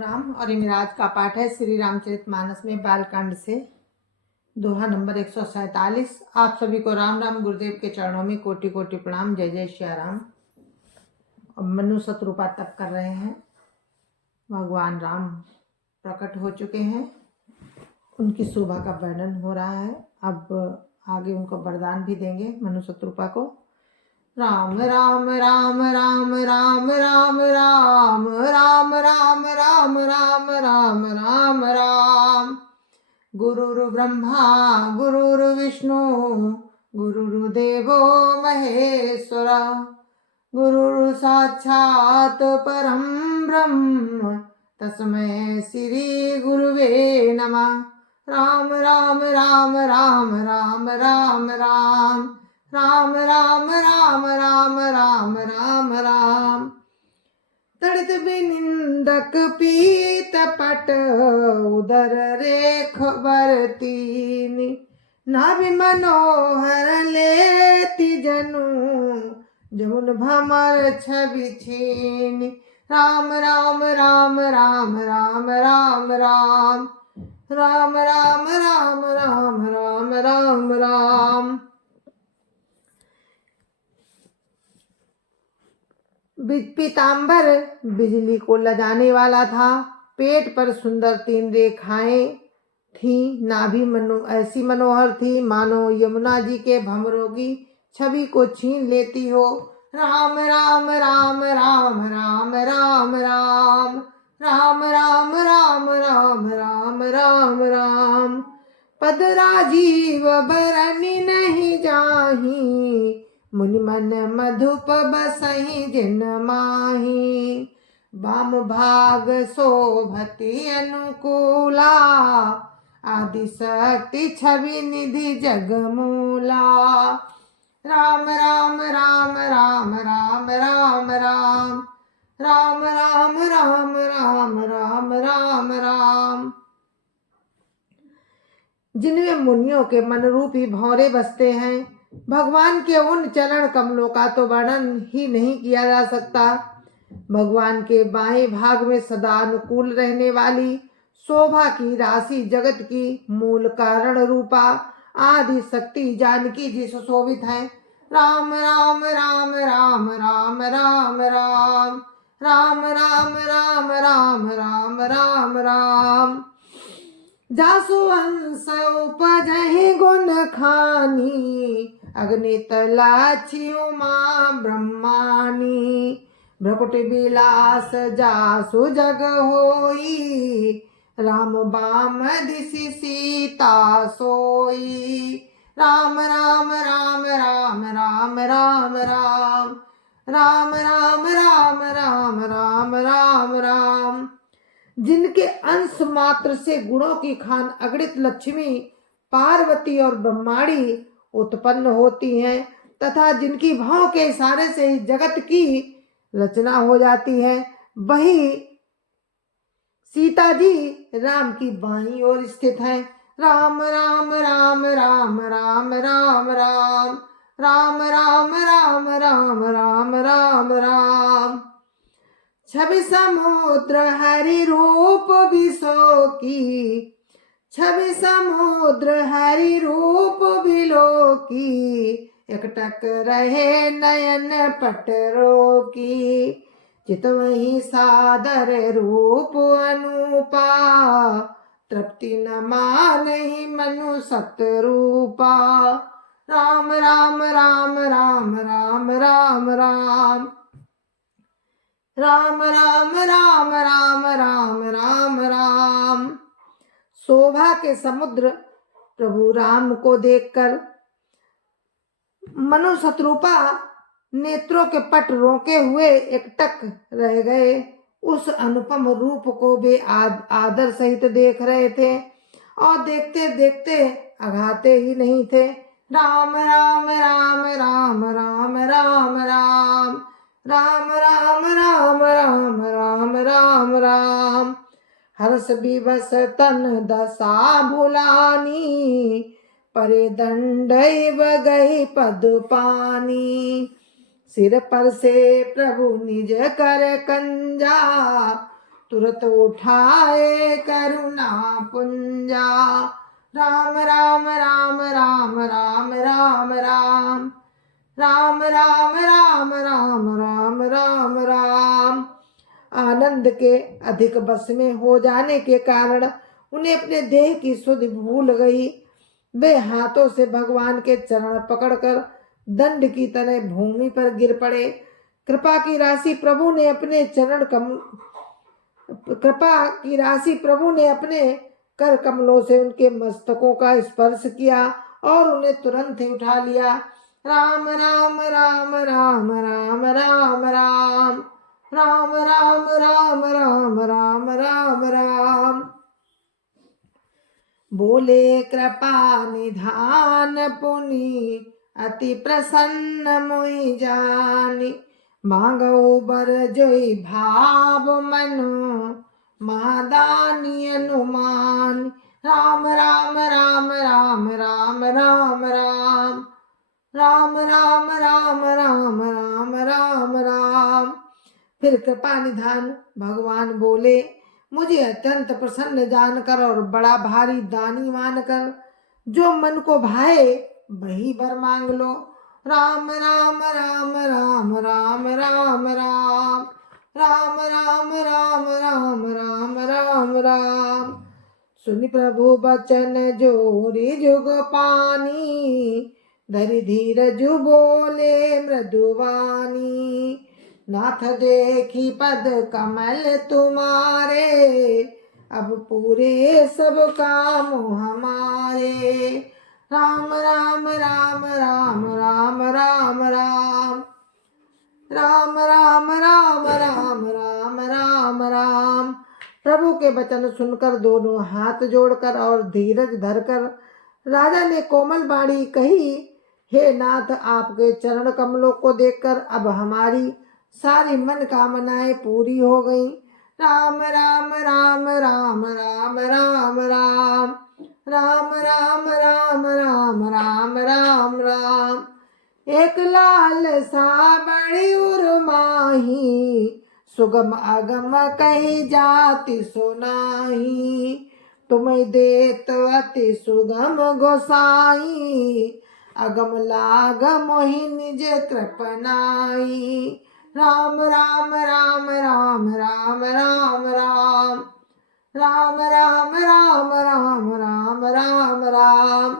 राम और ये मेरा आज का पाठ है श्री रामचरितमानस में बालकांड से दोहा नंबर 147। आप सभी को राम राम। गुरुदेव के चरणों में कोटि कोटि प्रणाम। जय जय श्री राम। अब मनु शत्रुपा तप कर रहे हैं। भगवान राम प्रकट हो चुके हैं, उनकी शोभा का वर्णन हो रहा है। अब आगे उनको वरदान भी देंगे मनु शत्रुपा को। राम राम राम राम राम राम राम राम राम राम राम राम राम राम। गुरुर्ब्रह्मा गुरुर्विष्णु गुरुर्देवो महेश्वर, गुरुर् साक्षात् परं ब्रह्म तस्मै श्री गुरुवे नमः। राम राम राम राम राम राम राम राम राम राम राम राम राम राम। तड़ित बिनिंदक पीत पट उदर रेख बरतीनि, नाभि मनोहर लेति जनु जमुन भमर छवि छीनि। राम राम राम राम राम राम राम राम राम राम राम राम राम राम। पीतांबर बिजली को लजाने वाला था। पेट पर सुंदर 3 रेखाएं थीं। नाभि ऐसी मनोहर थी मानो यमुना जी के भंवरों की छवि को छीन लेती हो। राम राम राम राम राम राम राम राम राम राम राम राम राम राम। पद राजीव बरनि नहीं जाही, मुनि मन मधुप बसहि जिन माही। वाम भाग शोभति अनुकूला, आदि शक्ति छवि निधि जगमूला। राम राम राम राम राम राम राम राम राम राम राम राम राम राम। जिनमें मुनियों के मन रूपी भौरे बसते हैं, भगवान के उन चरण कमलों का तो वर्णन ही नहीं किया जा सकता। भगवान के बाएं भाग में सदा अनुकूल रहने वाली शोभा की राशि जगत की मूल कारण रूपा आदि शक्ति जानकी जी सुशोभित है। राम राम राम राम राम राम राम राम राम राम राम राम राम राम। जासु अंश उपजहि गुण खानी, अग्नि तलाछि उमा ब्रह्मानी। भ्रकुट विलास जासु जग होई, राम बाम दिसि सीता सोई। राम राम राम राम राम राम राम राम राम राम राम राम राम राम। जिनके अंश मात्र से गुणों की खान अगणित लक्ष्मी पार्वती और ब्रह्माणी उत्पन्न होती हैं, तथा जिनकी भाव के इशारे से ही जगत की रचना हो जाती है, वही सीता जी राम की बाईं ओर स्थित है। राम राम राम राम राम राम राम राम राम राम राम राम राम राम। छवि समुद्र हरि रूप विशो की, छवि समुद्र हरि रूप बिलो की। एकटक रहे नयन पटरो की, चितवहि सादर रूप अनुपा। तृप्ति न मानहि मनु सतरूपा। राम राम राम राम राम राम राम राम राम राम राम राम राम राम। शोभा के समुद्र प्रभु राम को देखकर मनु शत्रुपा नेत्रों के पट रोके हुए एकटक रह गए। उस अनुपम रूप को वे आदर सहित देख रहे थे और देखते देखते अघाते ही नहीं थे। राम राम राम राम राम राम राम राम राम राम राम राम राम राम। हर्ष विवश तन दशा भुलानी, परे दंडैव गई पद पानी। सिर पर से प्रभु निज कर कंजा, तुरत उठाए करुणा पुंजा। राम राम राम राम राम राम राम राम राम राम राम राम राम राम। आनंद के अधिक बस में हो जाने के कारण उन्हें अपने देह की सुध भूल गई। वे हाथों से भगवान के चरण पकड़कर दंड की तरह भूमि पर गिर पड़े। कृपा की राशि प्रभु ने अपने कर कमलों से उनके मस्तकों का स्पर्श किया और उन्हें तुरंत ही उठा लिया। राम राम राम राम राम राम राम राम राम राम राम राम राम राम। बोले कृपा निधान पुनि अति प्रसन्न मोहि जानि। मांगो बर जोई भाव मनो महादानी अनुमान। राम राम राम राम राम राम राम राम राम राम राम राम राम राम। फिर कृपा निधान भगवान बोले, मुझे अत्यंत प्रसन्न जानकर और बड़ा भारी दानी मानकर जो मन को भाए वही वर मांग लो। राम राम राम राम राम राम राम राम राम राम राम राम राम राम। सुनि प्रभु बचन जोरी जुग पानी। धरि धीरजु बोले मृदुवानी। नाथ देखी पद कमल तुम्हारे। अब पूरे सब काम हमारे। राम राम राम राम राम राम राम राम राम राम राम राम राम राम। प्रभु के वचन सुनकर दोनों हाथ जोड़कर और धीरज धरकर राजा ने कोमल बाणी कही, हे नाथ, आपके चरण कमलों को देखकर अब हमारी सारी मन कामनाएं पूरी हो गई। राम राम राम राम राम राम राम राम राम राम राम राम राम राम। एक लाल सा बड़ी उर्माही। सुगम अगम कही जाति सुनाही। तुम्हें देत अति सुगम गोसाई। अगम लाग मोहि निज कृपनाई। राम राम राम राम राम राम राम राम राम राम राम राम राम राम।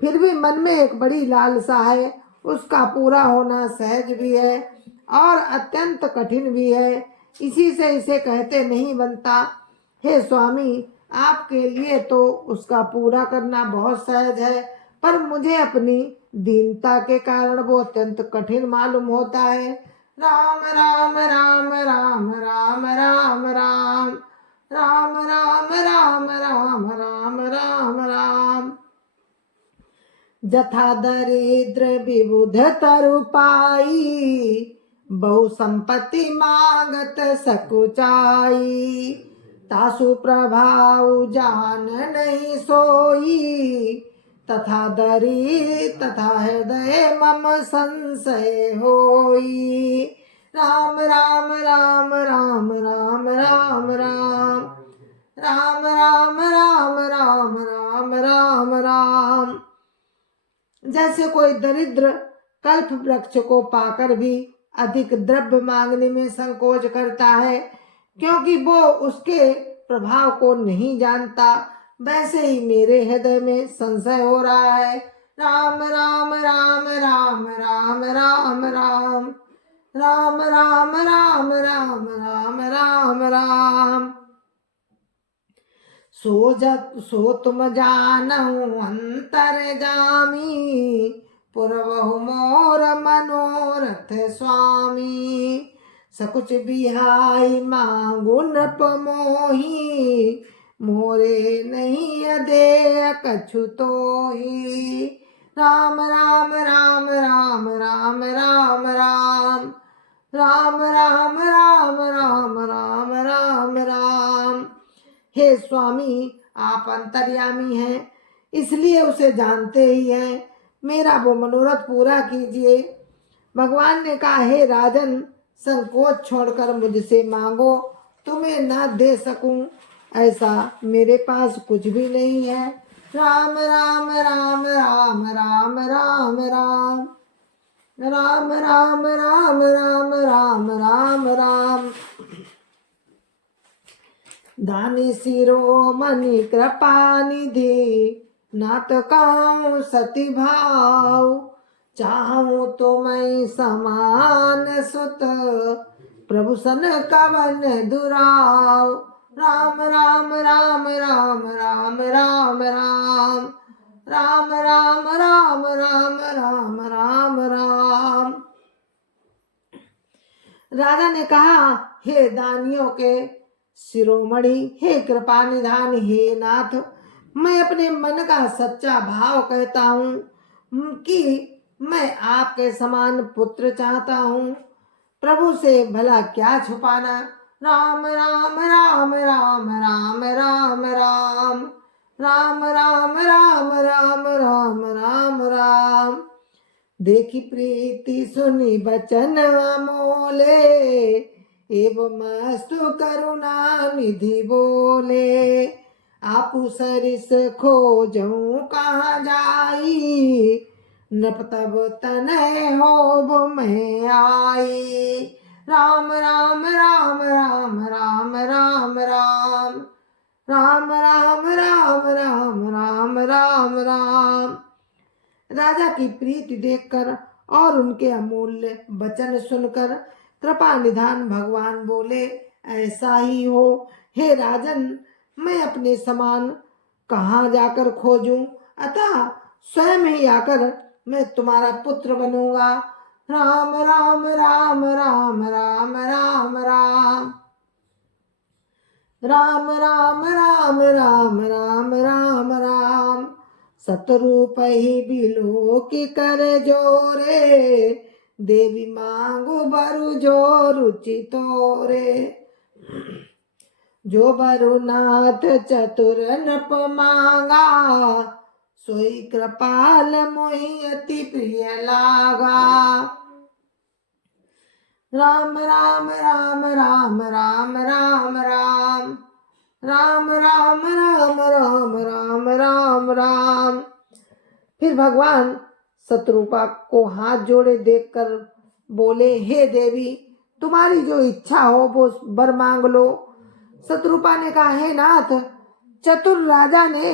फिर भी मन में एक बड़ी लालसा है, उसका पूरा होना सहज भी है और अत्यंत कठिन भी है। इसी से इसे कहते नहीं बनता। हे स्वामी, आपके लिए तो उसका पूरा करना बहुत सहज है, पर मुझे अपनी दीनता के कारण वो अत्यंत कठिन मालूम होता है। राम राम राम राम राम राम राम राम राम राम राम राम राम राम। जथा दरिद्र विबुध तरु पाई। बहु संपत्ति मांगत सकुचाई। तासु प्रभाव जान नहीं सोई। तथा दरी तथा हृदय मम संशय होई। राम राम राम राम राम राम राम राम राम राम राम राम राम राम। जैसे कोई दरिद्र कल्प वृक्ष को पाकर भी अधिक द्रव्य मांगने में संकोच करता है, क्योंकि वो उसके प्रभाव को नहीं जानता, वैसे ही मेरे हृदय में संशय हो रहा है। राम राम राम राम राम राम राम राम राम राम राम राम राम राम। सो तुम जानहु अंतरगामी। पुरवहु मोर मनोरथ स्वामी। सकुच बिहाई मांगु नृप मोही। मोरे नहीं अदे कछु तोही। राम राम राम राम राम राम राम राम राम राम राम राम राम राम। हे स्वामी, आप अंतर्यामी हैं, इसलिए उसे जानते ही हैं। मेरा वो मनोरथ पूरा कीजिए। भगवान ने कहा, हे राजन, संकोच छोड़कर मुझसे मांगो, तुम्हें ना दे सकूं ऐसा मेरे पास कुछ भी नहीं है। राम राम राम राम राम राम राम राम राम राम राम राम राम राम। दानी शिरोमणि कृपा निधि नाथ कहूँ सती भाव। चाहूँ तो मैं समान सुत प्रभु सन कवन दुराव। राम राम राम राम राम राम राम राम राम राम राम राम राम राम। राजा ने कहा, हे दानियों के शिरोमणि, हे कृपा निधान, हे नाथ, मैं अपने मन का सच्चा भाव कहता हूँ कि मैं आपके समान पुत्र चाहता हूँ। प्रभु से भला क्या छुपाना। राम राम राम राम राम राम राम राम राम राम राम राम राम राम। देखी प्रीति सुनी बचन अमोले एवं मस्तु करुणा निधि बोले। आपु सरिस खोजऊं कहाँ जाई नप तब तनय होब मैं आई। राम राम राम राम राम राम राम राम राम राम राम राम राम राम। राजा की प्रीति देखकर और उनके अमूल्य वचन सुनकर कृपा निधान भगवान बोले, ऐसा ही हो हे राजन, मैं अपने समान कहाँ जाकर खोजूं, अतः स्वयं ही आकर मैं तुम्हारा पुत्र बनूंगा। राम राम राम राम राम राम राम राम राम राम राम राम राम राम। सतरूप ही बिलो की कर जोरे देवी मांगू बरु जो रुचि तोरे। जो बरु नाथ चतुर नप मांगा सोई कृपाल मोहि अति प्रिय लागा। राम राम राम राम राम राम राम राम राम राम राम राम राम राम। फिर भगवान शत्रुपा को हाथ जोड़े देखकर बोले, हे देवी, तुम्हारी जो इच्छा हो वो वर मांग लो। शत्रुपा ने कहा, हे नाथ, चतुर राजा ने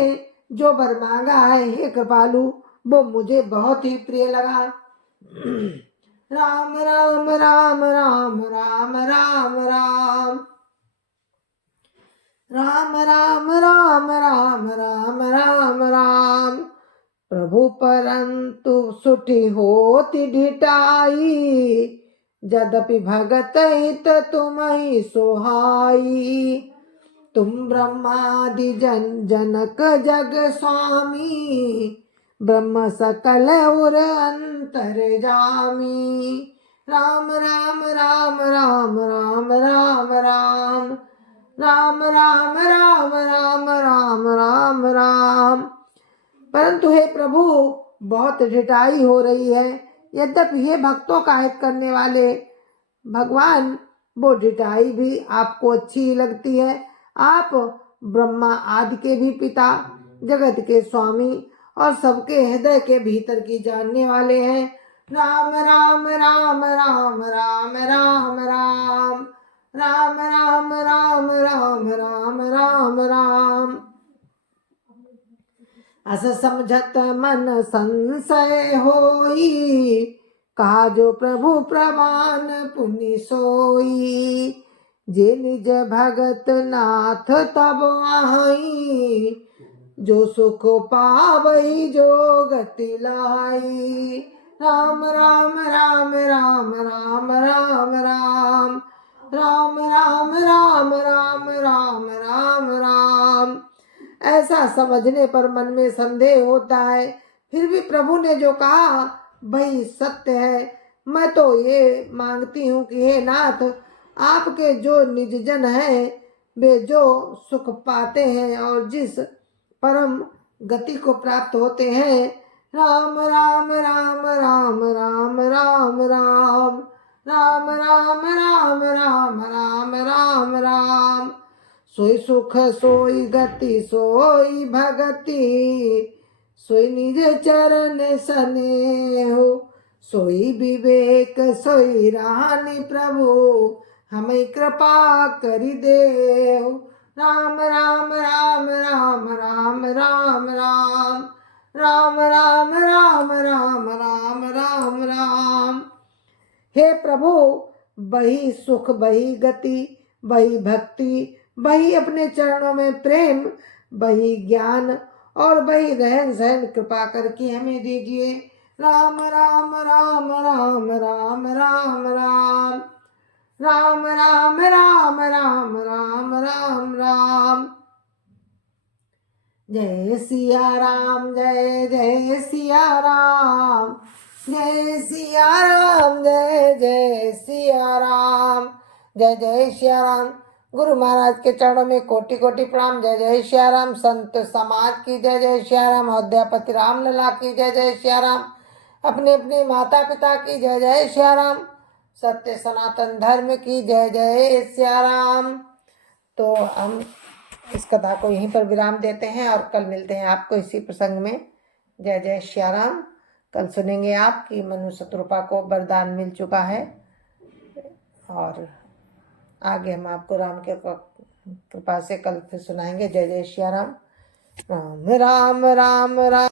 जो वर मांगा है, हे कृपालु, वो मुझे बहुत ही प्रिय लगा। राम राम राम राम राम राम राम राम राम राम राम राम राम राम। प्रभु परंतु सुठी होती ढिठाई यद्यपि भगत हित तुम्हि सोहाई। तुम ब्रह्मादि जनक जग स्वामी ब्रह्म सकल उर अंतर जामी। राम राम राम राम राम राम राम राम राम राम राम राम राम राम। परंतु हे प्रभु, बहुत ढिठाई हो रही है। यद्यपि हे भक्तों का हित करने वाले भगवान, वो ढिठाई भी आपको अच्छी लगती है। आप ब्रह्मा आदि के भी पिता, जगत के स्वामी और सबके हृदय के भीतर की जानने वाले हैं। राम राम राम राम राम राम राम राम राम राम राम राम राम राम। अस समझत मन संशय होई कहा जो प्रभु प्रमाण पुनि सोई। जे निज भगत नाथ तब आई जो सुख पावई जो गति लाई। राम राम राम राम राम राम राम राम राम राम राम राम राम राम। ऐसा समझने पर मन में संदेह होता है, फिर भी प्रभु ने जो कहा वही सत्य है। मैं तो ये मांगती हूँ कि हे नाथ, आपके जो निज जन हैं वे जो सुख पाते हैं और जिस परम गति को प्राप्त होते हैं, राम राम राम राम राम राम राम राम राम राम राम राम राम राम। सोई सुख सोई गति सोई भगति, सोई निज चरण सनेहु, सोई विवेक सोई रानी प्रभु, हमें कृपा करि देहु। राम राम राम राम राम राम राम, राम राम राम राम राम राम राम। हे प्रभु, वही सुख वही गति वही भक्ति, वही अपने चरणों में प्रेम, वही ज्ञान और वही रहन सहन कृपा करके हमें दीजिए। राम राम राम राम राम राम राम, राम राम राम राम राम राम राम। जय सिया राम जय जय सिया राम, जय सिया राम जय जय सिया राम, जय जय सिया राम। गुरु महाराज के चरणों में कोटि कोटि प्रणाम। जय जय सिया राम। संत समाज की जय जय सिया राम। अयोध्यापति राम लला की जय जय सिया राम। अपने अपने माता पिता की जय जय सिया राम। सत्य सनातन धर्म की जय जय सिया राम। तो हम इस कथा को यहीं पर विराम देते हैं और कल मिलते हैं आपको इसी प्रसंग में। जय जय श्री राम। कल सुनेंगे आप कि मनु शत्रुपा को वरदान मिल चुका है और आगे हम आपको राम के कृपा से कल फिर सुनाएंगे। जय जय श्री राम। राम राम राम राम।